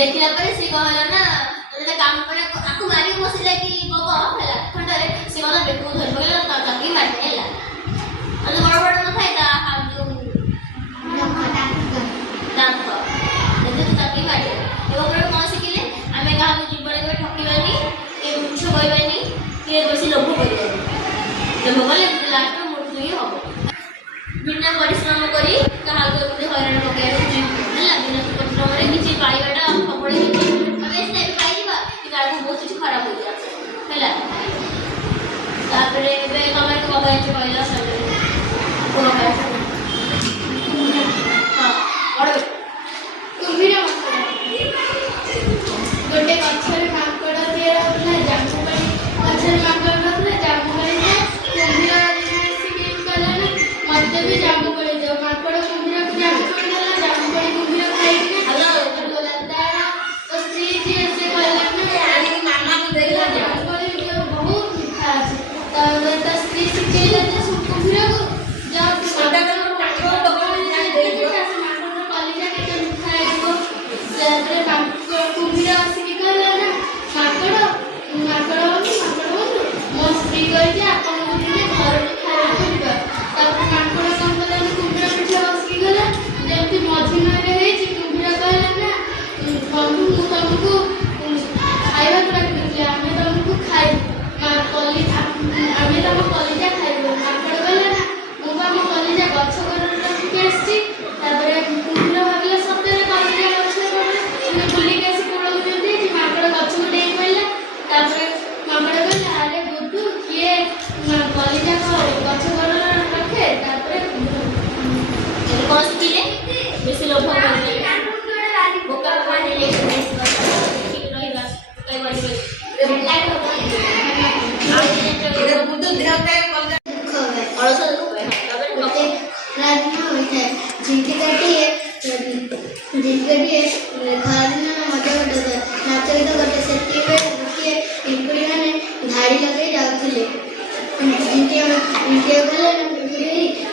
देखला पर से कहला ना तो काम पर आकु मारी बसिला कि बबो हला खंडरे से कहला बेकु धर पगला ता चाकी मारते हला अन बड़ बड़ न फायदा हम जो दांत तो चाकी मारे एगो पर कौन सिखिले आमे का जीवन में ठकीबानी के मुछ कहबानी के बसी लोभ करबानी जब बोले लास्ट में मृत्यु ही हो बिना परिश्रम करी कहा को हरण पकाय हला बिना परिश्रम रे किछि पाइबाटा खपड़े हमें से पाइबा कि आगु बहुत किछि खराब हो जाय हला तापरे बे कमर को बाय छ कहला सब कोनो बाय हां बड़ कुंभीर गोटे गछरे माकड़ दिए रहला जामु पाई गछरे माकड़ रहला जामु पाई कुंभीर सिके कला ना मते भी जामु पाई जो माकड़ कुंभीर को जामु पाई देला जामु पाई कुंभीर खाई के हेलो बोला तारा तो स्त्री जी से कहला ना यानी मामा को देला जामु पाई जो बहुत मीठा है तो स्त्री सिकेला जे कुंभीर को जब माकड़ को माकड़ तो दे दियो माकड़ कलिजा के मीठा है को जरे माकड़ कुंभीर सिके कहला ना माकड़ मो स्त्री कहि आपन को दिने घर खाया करबा तापर माकड़ संबंध कुंभीर पिठा बसकी गला जेमति मझिना रे हेछि कुंभीर कहला ना बंधु मु तुमको खाइबा रखिले आमे तुमको खाइ मा कली आमे तुम कलिजा खाइबो माकड़ कहला ना मु बा मो कलिजा गछ कर रखि आछि तापर कुंभीर भाबिला सतरे कलिजा गछ कर बुली के से कोड़ जंती कि माकड़ गछ को डेई पइला तापर माकड़ कहला अरे बुद्धू किए कलिजा को गछ कर रखे तापर कौन सिखिले बेसी लोभ करते बोका पानी ले ठीक रहिबा कई बारी लाइट होता इधर बुद्धू दिरते अलस तबे राजना होइथे जिंकी काटिए खादिना मजा गटे नाच गीत गटे सेती पे गोटे पिंपड़ी माने धाड़ी लगे जाउथिले इनके गले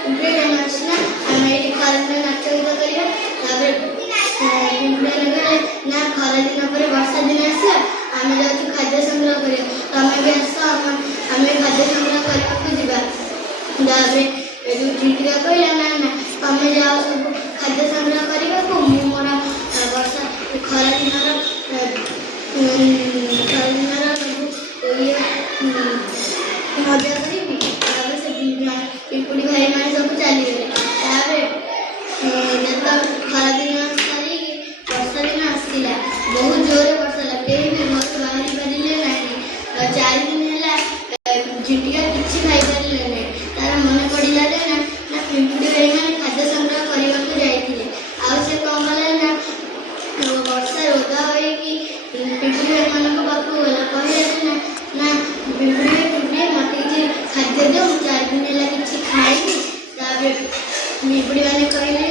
पिंपड़ी नाचना हमें एठी खादिना नाच गीत करिया ताबे पिंपड़ी लगे ना खरा दिन पर वर्षा दिन आसे आमे जाउ खाद्य संग्रह करिया तमे भी आस हमें खाद्य संग्रह करबा को दिबा दाबे जो जिंकिया कहला ना ना तमे जाओ सब खाद्य संग्रह करबा को मु मोरा वर्षा खरा दिन सब ये मजा करी ताबे से पिंपड़ी भाई माने सब चली गए ताबे जब खरा दिन सारी वर्षा दिन आसिला बहुत जोरे वर्षा लगे भी घर बाहर परिले नाही 4 दिन हैला जिटिया किछि खाइ परिले नाही तार मन पड़िला जे ना पिंपड़ी भाई माने खाद्य संग्रह करबा को जाइथिले आ से कोन गले ना वर्षा रोदा होई कि पिंपड़ी भाई माने को बापू गला कहले ना पिंपड़ी मते जे खाद्य दो 4 दिन हैला किछि खाइनी ताबे पिंपड़ी माने कहले